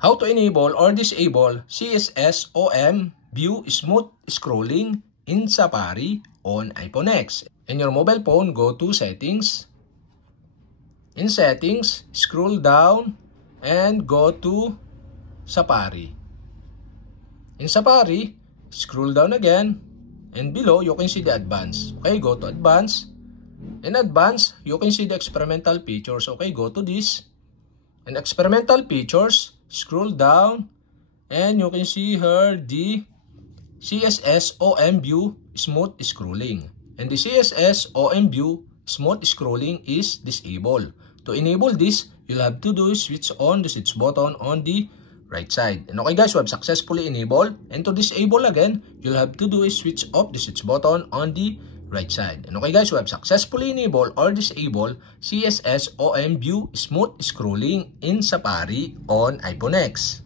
How to enable or disable CSS OM View Smooth Scrolling in Safari on iPhone X. In your mobile phone, go to Settings. In Settings, scroll down and go to Safari. In Safari, scroll down again and below you can see the Advanced. Okay, go to Advanced. In Advanced, you can see the experimental features. Okay, go to this. In experimental features, scroll down and you can see here the CSS OM View Smooth Scrolling. And the CSS OM View Smooth Scrolling is disabled. To enable this, you'll have to do is switch on the switch button on the right side. And okay guys, we have successfully enabled. And to disable again, you'll have to do is switch off the switch button on the right side. And okay guys, we have successfully enabled or disabled CSS OM View Smooth Scrolling in Safari on iPhone X.